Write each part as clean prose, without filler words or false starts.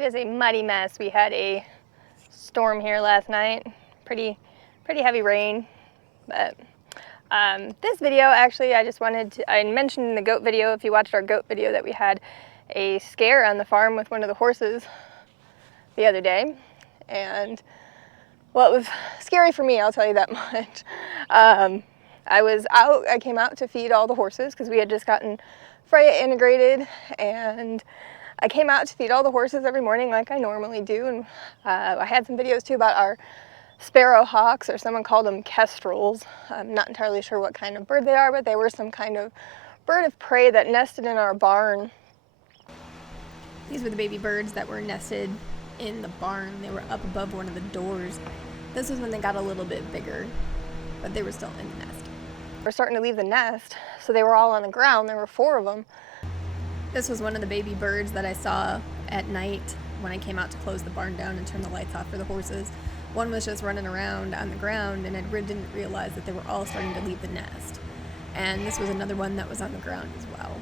It is a muddy mess. We had a storm here last night. Pretty heavy rain. But this video, actually, I mentioned in the goat video, if you watched our goat video, that we had a scare on the farm with one of the horses the other day. And, well, it was scary for me, I'll tell you that much. I came out to feed all the horses because we had just gotten Freya integrated, and I came out to feed all the horses every morning like I normally do. And I had some videos too about our Sparrow Hawks, or someone called them Kestrels. I'm not entirely sure what kind of bird they are, but they were some kind of bird of prey that nested in our barn. These were the baby birds that were nested in the barn. They were up above one of the doors. This was when they got a little bit bigger, but they were still in the nest. We're starting to leave the nest, so they were all on the ground. There were 4 of them. This was one of the baby birds that I saw at night when I came out to close the barn down and turn the lights off for the horses. One was just running around on the ground, and I didn't realize that they were all starting to leave the nest. And this was another one that was on the ground as well.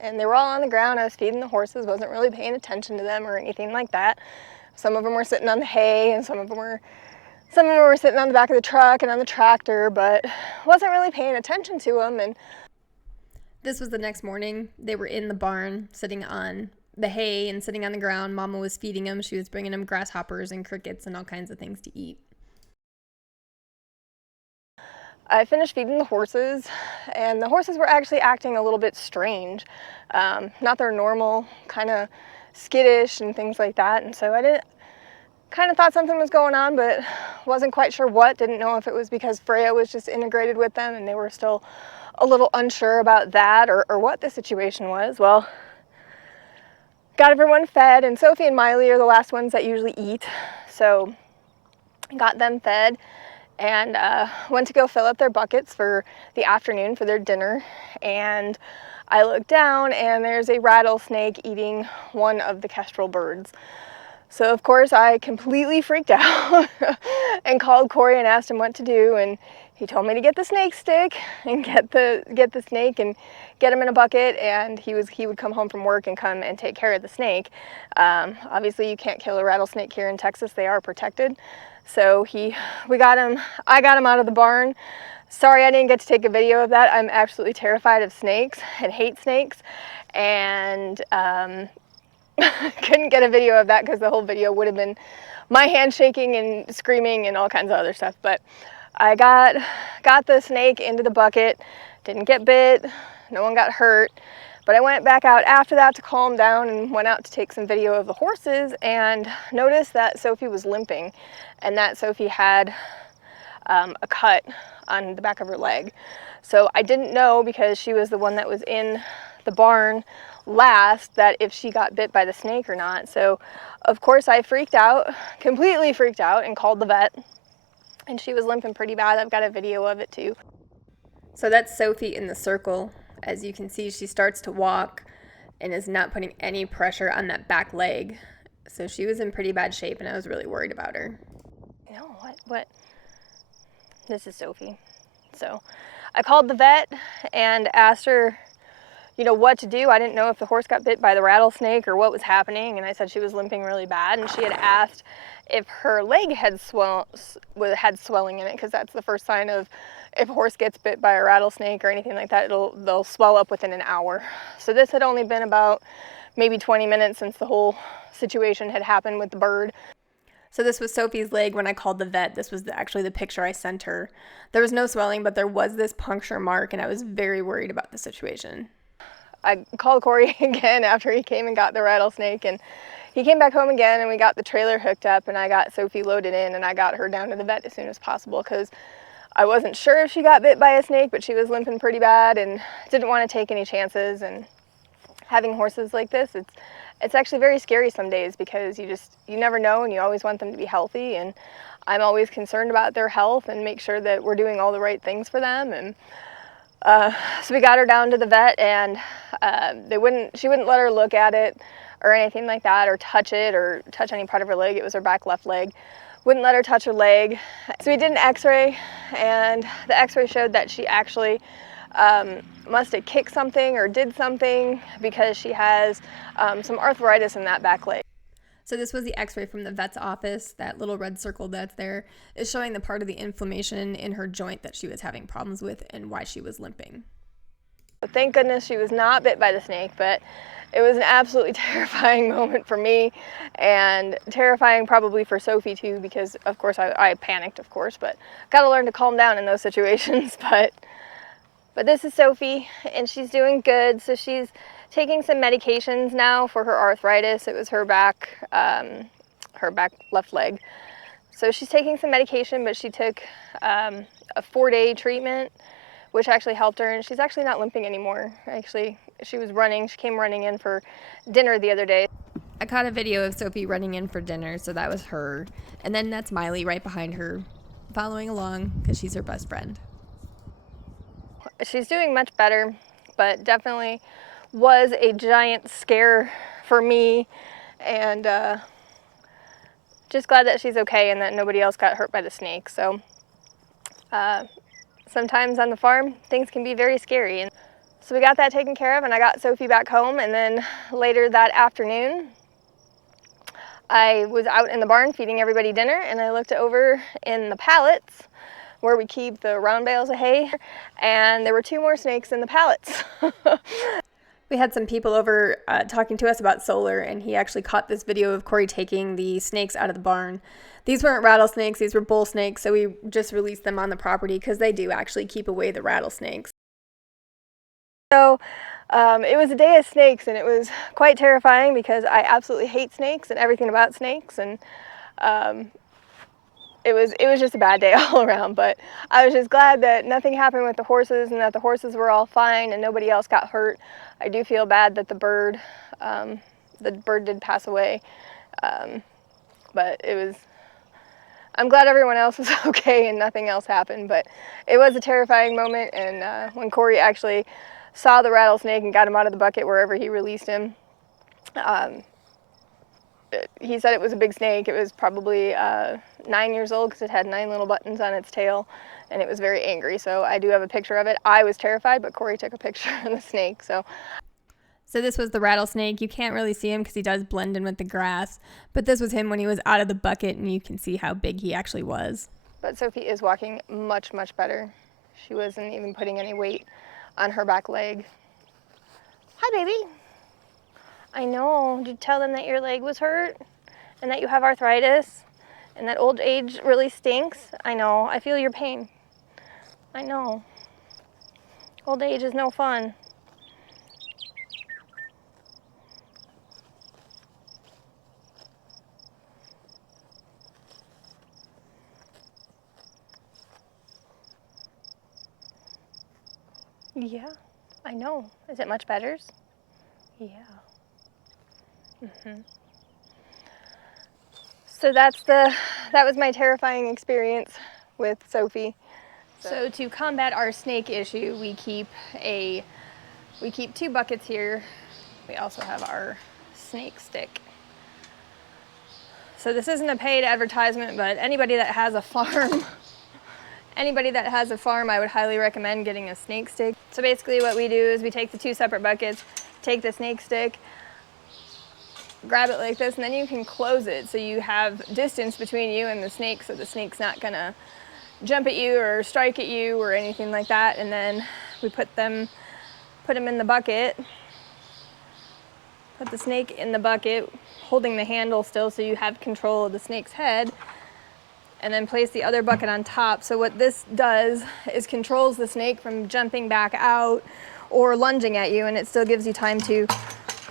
And they were all on the ground. I was feeding the horses, wasn't really paying attention to them or anything like that. Some of them were sitting on the hay, and some of them were sitting on the back of the truck and on the tractor, but wasn't really paying attention to them. And this was the next morning. They were in the barn, sitting on the hay and sitting on the ground. Mama was feeding them. She was bringing them grasshoppers and crickets and all kinds of things to eat. I finished feeding the horses, and the horses were actually acting a little bit strange. Not their normal, kind of skittish and things like that. And so I kind of thought something was going on, but wasn't quite sure what. Didn't know if it was because Freya was just integrated with them and they were still a little unsure about that, or what the situation was. Well, got everyone fed, and Sophie and Miley are the last ones that usually eat, so got them fed and went to go fill up their buckets for the afternoon for their dinner. And I looked down, and there's a rattlesnake eating one of the kestrel birds. So of course I completely freaked out and called Corey and asked him what to do, and he told me to get the snake stick and get the snake and get him in a bucket, and he would come home from work and come and take care of the snake. Obviously you can't kill a rattlesnake here in Texas. They are protected. So I got him out of the barn. Sorry I didn't get to take a video of that. I'm absolutely terrified of snakes and hate snakes, and couldn't get a video of that because the whole video would have been my hand shaking and screaming and all kinds of other stuff. But I got the snake into the bucket, didn't get bit, no one got hurt. But I went back out after that to calm down and went out to take some video of the horses, and noticed that Sophie was limping, and that Sophie had a cut on the back of her leg. So I didn't know, because she was the one that was in the barn last, that if she got bit by the snake or not. So of course I freaked out, completely freaked out, and called the vet, and she was limping pretty bad. I've got a video of it too. So that's Sophie in the circle. As you can see, she starts to walk and is not putting any pressure on that back leg. So she was in pretty bad shape, and I was really worried about her. No, what? This is Sophie. So I called the vet and asked her, what to do. I didn't know if the horse got bit by the rattlesnake or what was happening, and I said she was limping really bad, and she had asked if her leg had swelling in it, because that's the first sign of if a horse gets bit by a rattlesnake or anything like that, they'll swell up within an hour. So this had only been about maybe 20 minutes since the whole situation had happened with the bird. So this was Sophie's leg when I called the vet. This was actually the picture I sent her. There was no swelling, but there was this puncture mark, and I was very worried about the situation. I called Corey again after he came and got the rattlesnake, and he came back home again, and we got the trailer hooked up, and I got Sophie loaded in, and I got her down to the vet as soon as possible, because I wasn't sure if she got bit by a snake, but she was limping pretty bad and didn't want to take any chances. And having horses like this, it's actually very scary some days, because you never know, and you always want them to be healthy, and I'm always concerned about their health and make sure that we're doing all the right things for them. And so we got her down to the vet, and she wouldn't let her look at it or anything like that, or touch it, or touch any part of her leg. It was her back left leg. Wouldn't let her touch her leg. So we did an x-ray, and the x-ray showed that she actually must have kicked something or did something because she has some arthritis in that back leg. So this was the x-ray from the vet's office. That little red circle that's there is showing the part of the inflammation in her joint that she was having problems with and why she was limping. Thank goodness she was not bit by the snake, but it was an absolutely terrifying moment for me, and terrifying probably for Sophie too, because of course I panicked, of course, but gotta learn to calm down in those situations. But this is Sophie, and she's doing good. So she's taking some medications now for her arthritis. It was her back left leg. So she's taking some medication, but she took a 4-day treatment, which actually helped her, and she's actually not limping anymore. Actually, she came running in for dinner the other day. I caught a video of Sophie running in for dinner, so that was her. And then that's Miley right behind her, following along because she's her best friend. She's doing much better, but definitely was a giant scare for me, and just glad that she's okay and that nobody else got hurt by the snake. So sometimes on the farm, things can be very scary. And so we got that taken care of, and I got Sophie back home, and then later that afternoon, I was out in the barn feeding everybody dinner, and I looked over in the pallets where we keep the round bales of hay, and there were 2 more snakes in the pallets. We had some people over talking to us about solar, and he actually caught this video of Corey taking the snakes out of the barn. These weren't rattlesnakes, these were bull snakes, so we just released them on the property because they do actually keep away the rattlesnakes. So it was a day of snakes, and it was quite terrifying because I absolutely hate snakes and everything about snakes, and it was just a bad day all around. But I was just glad that nothing happened with the horses and that the horses were all fine and nobody else got hurt. I do feel bad that the bird did pass away, but I'm glad everyone else was okay and nothing else happened. But it was a terrifying moment, and when Corey actually saw the rattlesnake and got him out of the bucket wherever he released him, he said it was a big snake. It was probably 9 years old because it had 9 little buttons on its tail, and it was very angry. So I do have a picture of it. I was terrified, but Corey took a picture of the snake. So this was the rattlesnake. You can't really see him because he does blend in with the grass, but this was him when he was out of the bucket, and you can see how big he actually was. But Sophie is walking much, much better. She wasn't even putting any weight on her back leg. Hi, baby. I know. Did you tell them that your leg was hurt and that you have arthritis and that old age really stinks? I know. I feel your pain. I know. Old age is no fun. Yeah, I know. Is it much better? Yeah. So that was my terrifying experience with Sophie. So to combat our snake issue, we keep 2 buckets here. We also have our snake stick. So this isn't a paid advertisement, but anybody that has a farm, I would highly recommend getting a snake stick. So basically what we do is we take the 2 separate buckets, take the snake stick, grab it like this, and then you can close it so you have distance between you and the snake, so the snake's not gonna jump at you or strike at you or anything like that. And then we put them in the bucket, put the snake in the bucket, holding the handle still so you have control of the snake's head, and then place the other bucket on top. So what this does is controls the snake from jumping back out or lunging at you, and it still gives you time to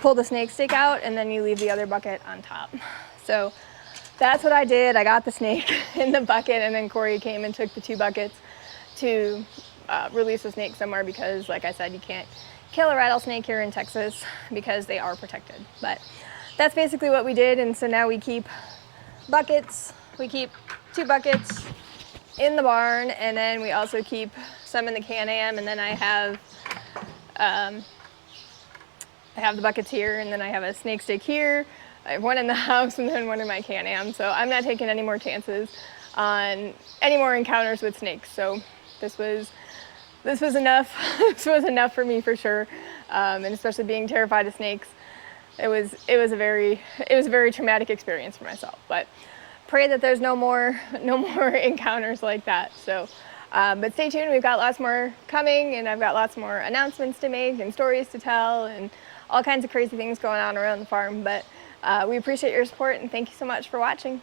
pull the snake stick out, and then you leave the other bucket on top. So that's what I did. I got the snake in the bucket, and then Corey came and took the 2 buckets to release the snake somewhere, because like I said, you can't kill a rattlesnake here in Texas because they are protected. But that's basically what we did. And so now we keep buckets. We keep 2 buckets in the barn, and then we also keep some in the Can-Am, and then I have the buckets here, and then I have a snake stick here. I have one in the house and then one in my Can-Am. So I'm not taking any more chances on any more encounters with snakes. So this was this was enough. This was enough for me for sure, and especially being terrified of snakes. It was a very traumatic experience for myself. But pray that there's no more encounters like that. So, but stay tuned. We've got lots more coming, and I've got lots more announcements to make and stories to tell, and all kinds of crazy things going on around the farm. But we appreciate your support, and thank you so much for watching.